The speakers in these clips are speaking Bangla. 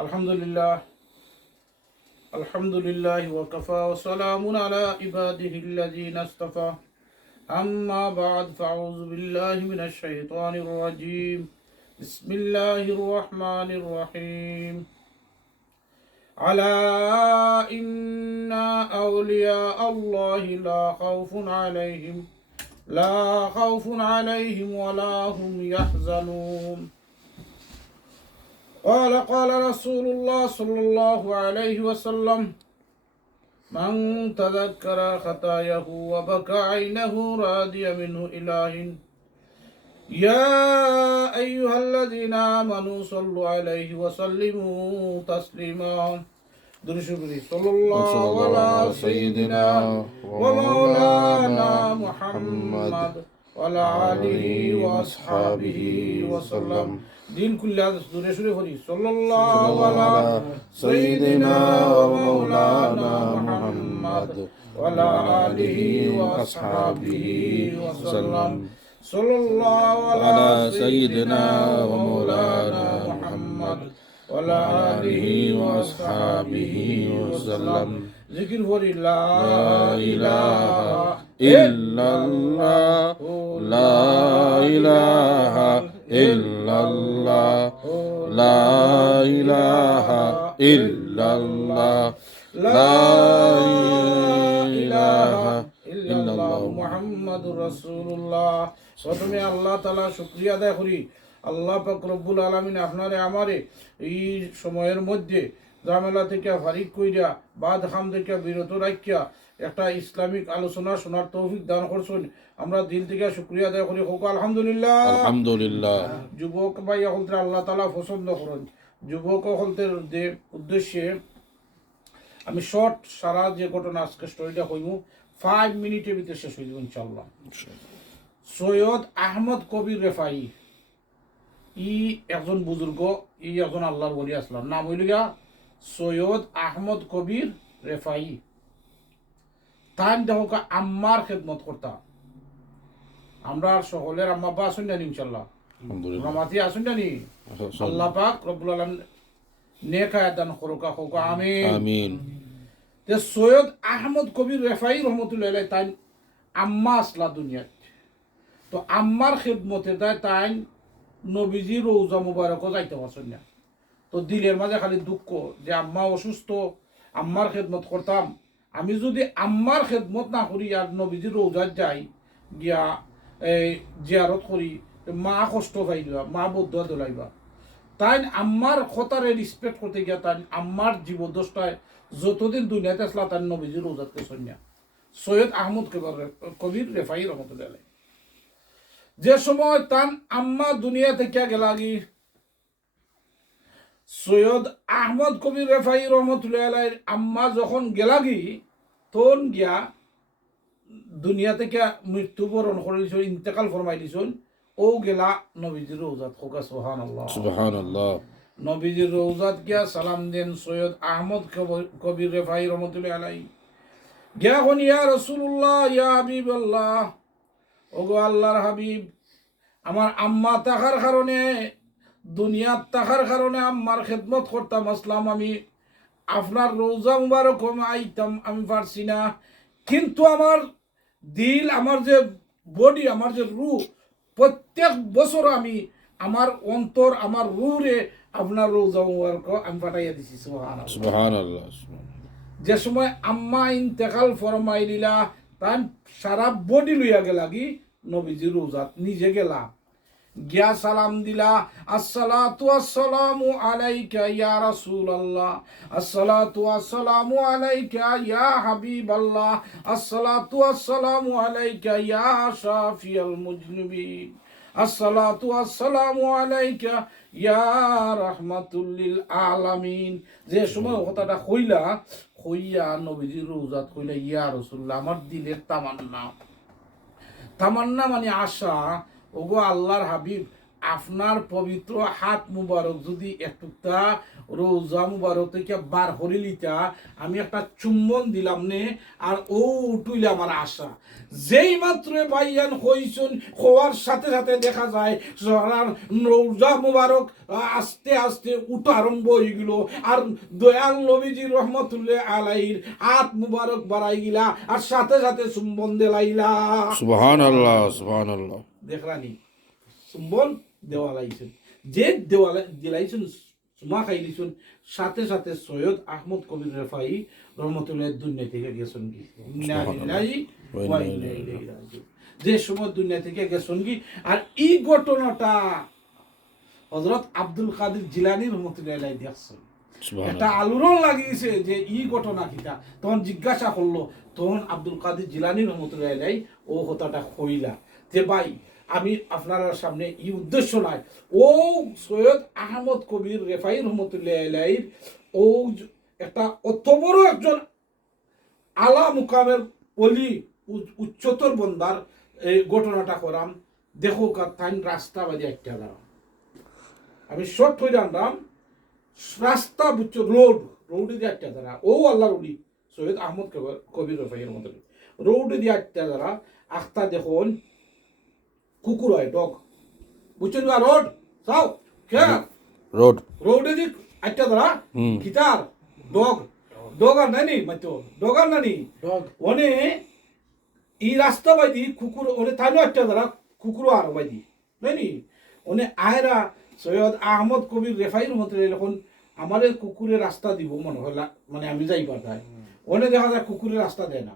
الحمد لله الحمد لله وكفى وسلام على عباده الذين اصطفى أما بعد فأعوذ بالله من الشيطان الرجيم بسم الله الرحمن الرحيم على إن أولياء الله لا خوف عليهم لا خوف عليهم ولا هم يحزنون قال قال رسول الله صلى الله عليه وسلم من تذكر خطاياه وبكى عينه رادي منه إله يا أيها الذين آمنوا صلوا عليه وسلموا تسليما درشبري صلى الله على سيدنا ومولانا محمد وعلى آله وأصحابه وسلم. دين كل هذا فري صلى الله على سيدنا ومولانا محمد وعلى آله وأصحابه وسلم. صلى الله على سيدنا ومولانا محمد وعلى آله وأصحابه وسلم. জিকির করি লা ইলাহা ইল্লাল্লাহ লা প্রথমে আল্লাহ তালা শুক্রিয়া আদায় করি। আল্লাহ পাক রব্বুল আলামিন আপনারে আমারে এই সময়ের মধ্যে জামেলা থেকে ফারিক কইরা বাদ হাম থেকে বিরত রাখিয়া একটা ইসলামিক আলোচনা শোনার তৌফিক দান করছেন। আমরা দিল থেকে শুক্রিয়া আদায় করি। হোক আলহামদুলিল্লাহ। আলহামদুলিল্লাহ। যুবক ভাই হলতে আল্লাহ তালা পছন্দ করেন। যুবক হলতে উদ্দেশ্যে আমি শর্ট সারা যে ঘটনা আজকে স্টোরিটা কইম ফাইভ মিনিটের ভিতরে শেষ হয়ে যাবেন ইনশাল্লাহ সৈয়দ আহমদ কবির রেফাই ই একজন বুজুর্গ ই একজন আল্লাহর বলি আসলাম। নাম হইল গিয়া সৈয়দ আহমদ কবির রেফাই। তান দেহকে আম্মার খেদমত করতা। আমরা সকলের আম্মা বা আসুন জানি ইনশাল্লাহ রমাতি আসুন জানি। আল্লাহ পাক রব্বুল আলম নেকা দান করুকা হোক আমিন। তে সৈয়দ আহমদ কবির রেফাই রহমতুল্লাহ তাই আম্মা আসলা দুনিয়াত। তো আম্মার খেদমতে তাই তাই নবীজি রৌজা মুবারকও যাইতে পারছেন না। তো দিলের মাঝে খালি দুঃখ যে আম্মা অসুস্থ, আম্মার খেদমত করতাম। আমি যদি আম্মার খেদমত না করি, আর নবীজি রৌজাত যাই, গিয়া এই জিয়ারত করি, মা কষ্ট পাইবা, মা বদ্ধ দোলাইবা তাই আম্মার খতারে রিসপেক্ট করতে গিয়া তাই আম্মার জীবদশটায় যতদিন দুনিয়াতে আসলা তার নবীজির রোজাতকে সন্ধ্যা সৈয়দ আহমদ কবির রেফাই রহমতুল্লাহ যে সময় তান আম্মা দুনিয়া থেকে গেলাগি সৈয়দ আহমদ কবির রেফাই রহমতুল্লাহ আম্মা যখন গেলাগি তখন গিয়া দুনিয়া থেকে মৃত্যুবরণ করে ইন্তেকাল ফরমাই দিছন। ও গেলা নবীজির রৌজাত খোকা সোহান আল্লাহ নবীজির রৌজাদ গিয়া সালাম দেন সৈয়দ আহমদ কবির রেফাই রহমতুল্লাহ আলাই গিয়া হন ইয়া রসুল্লাহ ইয়া হাবিব আল্লাহ ওগো আল্লাহর হাবিব আমার আম্মা তাহার কারণে দুনিয়াত থাকার কারণে আম্মার খেদমত করতাম আসলাম আমি। আপনার রোজা মুবারক আইতাম আমি পারছি না। কিন্তু আমার দিল আমার যে বডি আমার যে রু প্রত্যেক বছর আমি আমার অন্তর আমার রুরে আপনার রোজা মুবারক আমি পাঠাইয়া দিছি যে সময় আম্মা ইন্তেকাল ফরমাই দিলা তাই সারা বডি লইয়া গেলা কি? নবীজি রোজা নিজে গেলা। গিয়া সালাম দিলা। আসসালাতু আসসালামু আলাইকা ইয়া রাসূলুল্লাহ। আসসালাতু আসসালামু আলাইকা ইয়া হাবিবাল্লাহ। আসসালাতু আসসালামু আলাইকা ইয়া শাফিয়াল মুজনিবিন। আসসালাতু আসসালামু আলাইকা ইয়া রাহমাতুল্লিল আলামিন। যে সময় কথাটা কইলা, কইয়া নবীজির রোজাত কইলা, ইয়া রাসূলুল্লাহ, আমার দিলের তামান্না। তামান্না মানে আশা। ওগো আল্লাহর হাবিব, আপনার পবিত্র হাত মুবারক যদি একটা রোজা মুবারক থেকে বার হরে লিতা, আমি একটা চুম্বন দিলাম নে, আর ও উঠইলে আমার আশা। যেই মাত্র বাইয়ান হইছুন হওয়ার সাথে সাথে দেখা যায় রোজা মুবারক আস্তে আস্তে উঠা আরম্ভ হয়ে গেল, আর দয়াল নবীজি রহমতুল্লাহ আলাইর হাত মুবারক বাড়াই গিলা, আর সাথে সাথে চুম্বন দিলাইলা। দেখলানি। চুম্বন দেওয়া যে দেওয়া দিলাইছেন চুমা সাথে সাথে সৈয়দ আহমদ কবির রেফাই রহমতুল্লাহ দুনিয়া থেকে গেছেন। যে সময় দুনিয়া থেকে গেছেন কি আর এই ঘটনাটা হযরত আব্দুল কাদের জিলানী রহমতুল্লাহ দেখছেন। একটা আলোড়ন লাগিয়েছে যে ই ঘটনা কিটা। তখন জিজ্ঞাসা করল তখন আব্দুল কাদের জিলানি রহমতুল্লাহ ও কথাটা হইলা যে ভাই আমি আপনার সামনে ই উদ্দেশ্য নাই। ও সৈয়দ আহমদ কবির রেফাই রহমতুল্লাহ ও একটা অত বড় একজন আলা মুকামের অলি উচ্চতর বন্দার এই ঘটনাটা করাম। দেখো কাতাইন রাস্তা বাজে একটা দাঁড়াম আমি শর্ট হয়ে জানলাম রাস্তা বুঝছ, রোড, রোডে দিয়ে একটা দ্বারা ও আল্লাহ উলি সৈয়দ আহমদ কবির- রফাইয়ের মতো রোডে দিয়ে একটা দ্বারা আখতা দেখুন কুকুর হয় ডগ। বুঝছেন না রোড? চাও খেয়া। রোড। রোডে। একটা দ্বারা হুম। Guitar dog. ডগ আর নানি মাতো ডগ আর নানি। ডগ। ওনে এই রাস্তা বাইদি কুকুর ওনে তাইনো একটা দ্বারা কুকুর আর বাইদি। নাইনি ওনে আয়রা সৈয়দ আহমদ কবির রেফাইর মতো এখন আমার কুকুরে রাস্তা দিব মনে হয় মানে আমি যাই পাঠাই ওনে দেখা যায় কুকুরের রাস্তা দেয় না।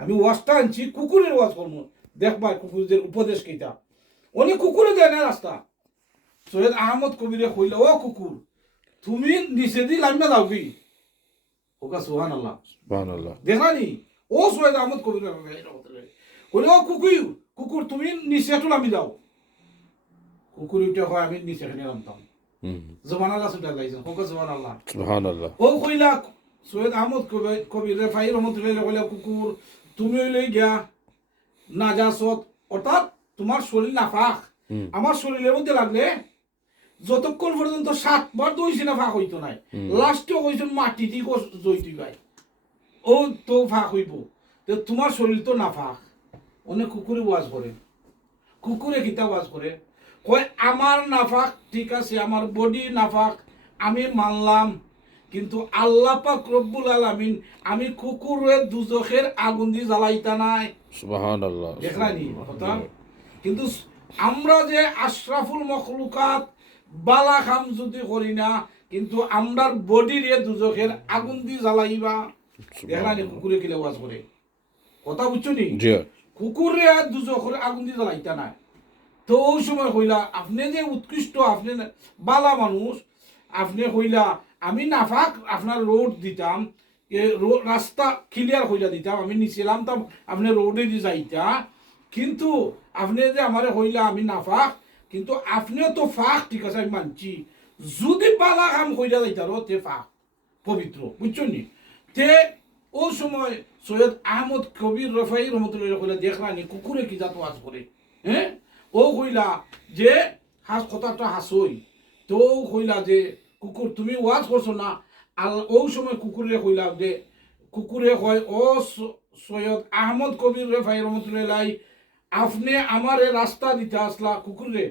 আমি ওয়াজটা আনছি কুকুরের ওয়াজ করব। দেখবা কুকুরদের উপদেশ কিতা উনি কুকুরে দেয় না রাস্তা। সৈয়দ আহমদ কবিরে কইলে ও কুকুর তুমি নিচে দি লাইমা যাও কি? ওকা সুহান আল্লাহ দেখানি ও সৈয়দ আহমদ কবির কইলে ও কুকুর কুকুর তুমি নিচে একটু নামি যাও কুকুর উঠে হয় আমি নিচে এখানে নামতাম। হুম। জমান আল্লাহ সুটা লাইছেন হোকা জমান আল্লাহ সুবহান আল্লাহ ও কইলা সৈয়দ আহমদ কবি কবির ফাই রহমতুল্লাহ কইলা কুকুর তুমি হইলে গিয়া নাজাসত অর্থাৎ তোমার শরীর নাফাক। আমার শরীরের মধ্যে লাগলে যতক্ষণ পর্যন্ত সাতবার দইছি না ফাঁক হইতো নাই লাস্টে মাটি জইতি ও তো ফাঁক হইব। তো তোমার শরীর তো নাফাক। অনেক কুকুরে ওয়াজ করে। কুকুরে কিতা ওয়াজ করে? কয় আমার নাফাক ঠিক আছে আমার বডি নাফাক আমি মানলাম কিন্তু আল্লাহ পাক রব্বুল আলামিন আমি কুকুরের দুজখের আগুন দিয়ে জ্বালাইতা নাই। সুবহান আল্লাহ দেখলানি কথা? কিন্তু আমরা যে আশরাফুল মখলুকাত বালা খাম যদি করি না কিন্তু আমরার বডির এ দুজখের আগুন দিয়ে জ্বালাইবা। দেখলানি কুকুরে কিলে ওয়াজ করে? কথা বুঝছ নি? জি। কুকুরে আর দুজখের আগুন দিয়ে জ্বালাইতা নাই। তো ওই সময় কইলা আপনি যে উৎকৃষ্ট আপনি বালা মানুষ আপনি কইলা আমি নাফাক, আপনার রোড দিতাম রাস্তা ক্লিয়ার হইলা দিতাম, আমি নিছিলাম তাম আপনি রোডে দিয়ে যাইতা। কিন্তু আপনি যে আমারে হইলা আমি নাফাক, কিন্তু আপনিও তো ফাঁক, ঠিক আছে, আমি মানছি। যদি বালা কাম কইরা যাইতারো, তে ফাঁক, পবিত্র বুঝছ নি? তে ও সময় সৈয়দ আহমদ কবির রফাই রহমতুল্লাহ কইলা দেখলানি কুকুরে কি জাত ওয়াজ করে হ্যাঁ? ও কইলা যে হাস কথাটা হাসই, তো কইলা যে কুকুর তুমি ওয়াজ করছ না? আল ও সময় কুকুরে কইলা যে কুকুরে কয় ও সৈয়দ আহমদ কবির রেফাই রহমতুল্লাহ আপনি আমার রাস্তা দিতে আসলা কুকুরে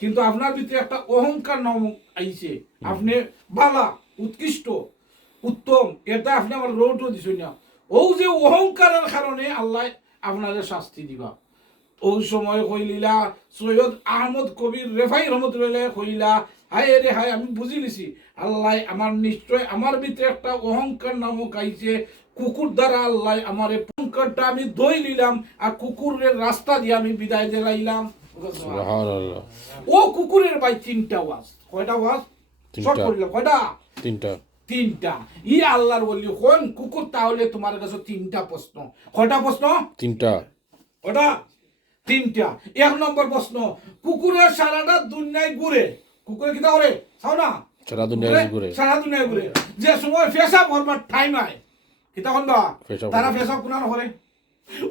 কিন্তু আপনার ভিতরে একটা অহংকার নাম আইছে আপনি বালা, উৎকৃষ্ট, উত্তম, এটা আপনি আমার রোডও দিছ না। ও যে অহংকারের কারণে আল্লাহ আপনাদের শাস্তি দিবা। ওই সময় কইলিলা সৈয়দ আহমদ কবির রেফাই রহমতুল্লাহ কইলা হায় রে হায় আমি বুঝি নিছি আল্লাহ আমার নিশ্চয় আমার ভিতরে একটা অহংকার নামক আইছে। কুকুর দ্বারা আল্লাহ আমার এই অহংকারটা আমি দই নিলাম আর কুকুরের রাস্তা দিয়ে আমি বিদায় দিলাইলাম। ও কুকুরের ভাই তিনটা ওয়াজ। কয়টা ওয়াজ? তিনটা। শর্ট করিলাম কয়টা? তিনটা। তিনটা। ই আল্লাহর বলি কোন কুকুর তাহলে তোমার কাছে তিনটা প্রশ্ন। কয়টা প্রশ্ন? তিনটা। ওটা তিনটা। এক নম্বর প্রশ্ন কুকুরের সারাটা দুনিয়ায় ঘুরে কুকুরে কিতা করে? চাও না? সারা দুনিয়ায় ঘুরে। সারা দুনিয়ায় ঘুরে। যে সময় ফেসা করবার টাইম আয় কিতা করবা পেশাব তারা করবা। ফেসা কোনা করে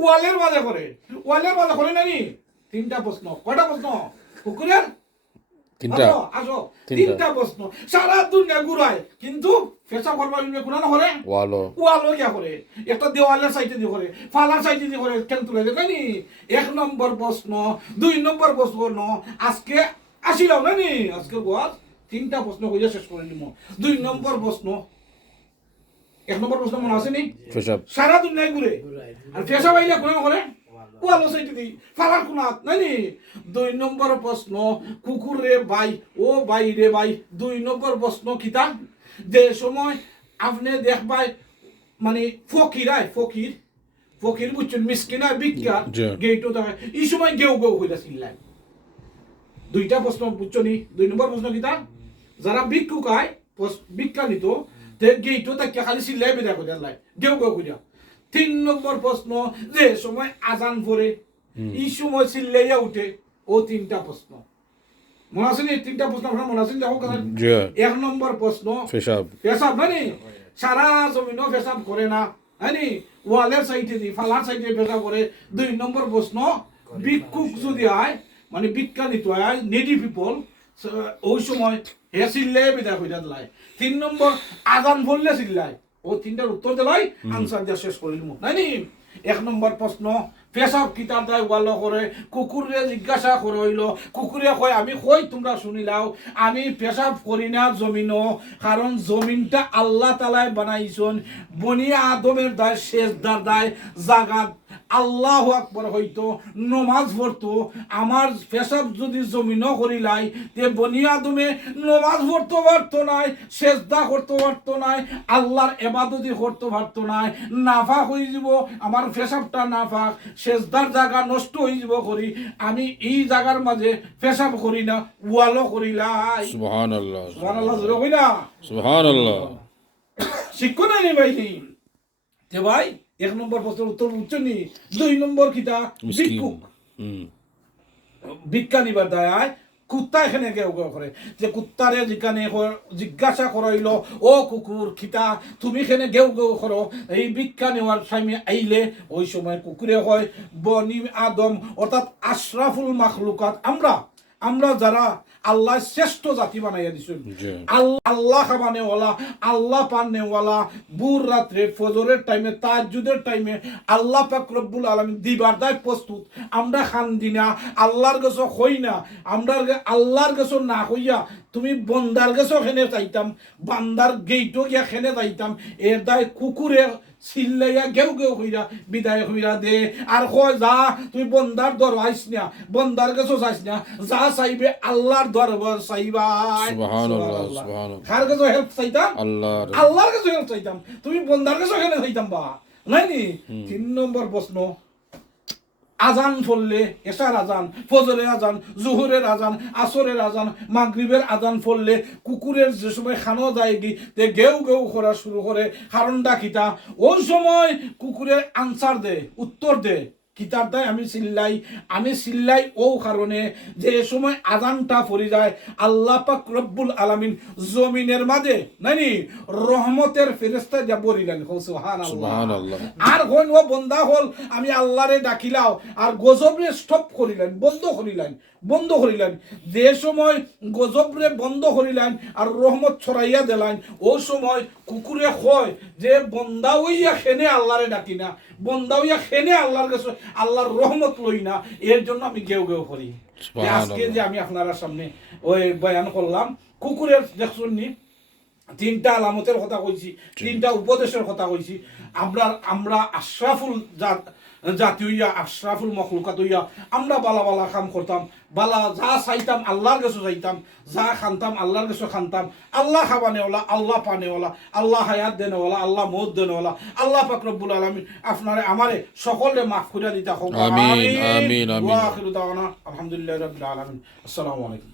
ওয়ালের মাঝে করে। ওয়ালের মাঝে করে নানি তিনটা প্রশ্ন। কয়টা প্রশ্ন? কুকুরের? তিনটা। আসো, তিনটা। প্রশ্ন। সারা দুনিয়া ঘুরায়। কিন্তু পেশা করবার জন্য কোনো না করে ওয়ালো ওয়ালো গিয়া করে? একটা দেওয়ালের সাইডে দিয়ে করে ফালার সাইডে দিয়ে করে কেন তুলে নি এক নম্বর প্রশ্ন দুই নম্বর প্রশ্ন আজকে আসিলাম না নি? আজকে তিনটা প্রশ্ন হইয়া শেষ করে নিব দুই নম্বর প্রশ্ন। এক নম্বর প্রশ্ন মনে আছে নি? সারা দুনিয়ায় ঘুরে। আর পেশা কোনো করে দিই। ফালার কোনাত নানি দুই নম্বর প্রশ্ন কুকুর রে ভাই ও ভাই রে ভাই দুই নম্বর প্রশ্ন কিতা যে সময় আপনি দেখবাই মানে ফকিরায় ফকির। ফকির বুঝছেন মিসকিনা বিজ্ঞান। গেইটো থাকে। এই সময় গেউ গেউ হইলা চিল্লাই দুইটা প্রশ্ন বুঝছ নি দুই নম্বর প্রশ্ন কিতা যারা ভিক্ষুক আয় ভিক্ষা নিত তে গেইটো তাকে খালি চিল্লাই বেদা করে লাই গেউ গেউ করে তিন নম্বর প্রশ্ন যে সময় আজান পড়ে এই সময় চিল্লাইয়া উঠে ও তিনটা প্রশ্ন। মনে আছে নি? তিনটা প্রশ্ন আপনার মনে আছে দেখো এক নম্বর প্রশ্ন পেশাব পেশাব মানে সারা জমিনও পেশাব করে না হয়নি? ওয়ালের সাইডে দি ফালার সাইডে পেশাব করে দুই নম্বর প্রশ্ন ভিক্ষুক যদি হয় মানে বিজ্ঞানিত হয় নেডি পিপল ওই সময় হে চিল্লে বিদায় হইয়া দিলাই তিন নম্বর আজান বললে চিল্লাই ও তিনটার উত্তর দিলাই আনসার দিয়া শেষ করিল নাইনি এক নম্বর প্রশ্ন পেশাব কিতাব দায় ওয়াল করে কুকুরে জিজ্ঞাসা করে হইল কুকুরে কয় আমি কই তোমরা শুনিলাও আমি পেশাব করি না জমিনও কারণ জমিনটা আল্লাহ তালায় বানাইছন। বনি আদমের দায় শেষ দার দায় জাগাত আল্লাহ আকবর হইতো নমাজ পড়তো আমার পেশাব যদি জমিনও করিলাই তে আদমে নমাজ পড়তে পারতো নাই সেজদা করতে পারতো নাই আল্লাহর এবাদতি করতে পারতো নাই নাফাক হয়ে যাব আমার পেশাবটা নাফাক সেজদার জায়গা নষ্ট হয়ে যাব করি আমি এই জায়গার মাঝে পেশাব করি না ওয়ালও করিলাই সুবহানাল্লাহ সুবহানাল্লাহ জোরে কই না? সুবহানাল্লাহ। শিক্ষণ নি ভাই তে ভাই এক নম্বর প্রশ্নের উত্তর উচ্চ নি। দুই নম্বর কিতা ভিক্ষুক। ভিক্ষা নিবার দায়। কুত্তা এখানে কেউ কেউ করে। যে কুত্তারে জিজ্ঞানে জিজ্ঞাসা করাইল ও কুকুর খিতা তুমি এখানে গেউ গেউ করো। এই ভিক্ষা নেওয়ার স্বামী আইলে ওই সময় কুকুরে হয় বনি আদম অর্থাৎ আশরাফুল মাখলুকাত আমরা আমরা যারা আল্লাহ শ্রেষ্ঠ জাতি বানাইয়া দিছেন। জি। আল্লাহ আল্লাহ খাবানেওয়ালা আল্লাহ পাননেওয়ালা বুর রাত্রে ফজরের টাইমে তাজ্জুদের টাইমে আল্লাহ পাক রব্বুল আলমী দিবার দায় প্রস্তুত। আমরা খান দিনা আল্লাহর গেছো হই না আমরা আল্লাহর গেছো না হইয়া তুমি বন্দার গেছো খেনে চাইতাম বান্দার গেইটো গিয়া খেনে যাইতাম এর দায় কুকুরে চিল্লাইয়া গেউ গেউ হইরা বিদায় হইরা দে। আর কয় যা তুই বন্দার দর আইস না বন্দার কাছে যাইস না যা চাইবে আল্লাহর দরবার চাইবা। কার কাছে হেল্প চাইতাম? আল্লাহর। আল্লাহর কাছে হেল্প চাইতাম। তুমি বন্দার কাছে কেন চাইতাম বা? নাই নি তিন নম্বর প্রশ্ন। আজান পড়লে এশার আজান, ফজরের আজান, জুহরের আজান, আসরের আজান, মাগরীবের আজান পড়লে কুকুরের যে সময় খানো যায় গি তে গেউ গেউ করা শুরু করে। কারণটা কিতা ওই সময় কুকুরের আনসার দে, উত্তর দে। কিতাব দেয় আমি চিল্লাই আমি চিল্লাই ও কারণে যে এ সময় আজানটা পড়ে যায় আল্লাহ পাক রব্বুল আলামিন জমিনের মাঝে নানি রহমতের ফেরেস্তা যা বলিলেন আর হইন ও বন্দা হল আমি আল্লাহরে ডাকিলাও আর গজবরে স্টপ করিলেন বন্ধ করিলেন বন্ধ করিলেন। যে সময় গজবরে বন্ধ করিলেন আর রহমত ছড়াইয়া দিলেন ও সময় কুকুরে কয় যে বন্দা হইয়া খেনে আল্লাহরে ডাকি না বন্দা হইয়া খেনে আল্লাহর কাছে আল্লাহর রহমত লই না এর জন্য আমি গেউ গেউ করি। আজকে যে আমি আপনার সামনে ওই বয়ান করলাম কুকুরের দেখছেন নি তিনটা আলামতের কথা কইছি তিনটা উপদেশের কথা কইছি। আমরা আমরা আশরাফুল জাত জাতি হইয়া আশরাফুল মখলুকাত হইয়া আমরা বালা বালা কাম করতাম বালা যা চাইতাম আল্লাহর কাছে চাইতাম যা খানতাম আল্লাহর কাছে খানতাম। আল্লাহ খাবানেওয়ালা আল্লাহ পানেওয়ালা আল্লাহ হায়াত দেনেওয়ালা আল্লাহ মৌত দেনেওয়ালা আল্লাহ পাক রব্বুল আলামিন আপনারে আমারে সকলে মাফ করে দিতা হোক আলহামদুলিল্লাহি আলামিন। আসসালামু আলাইকুম।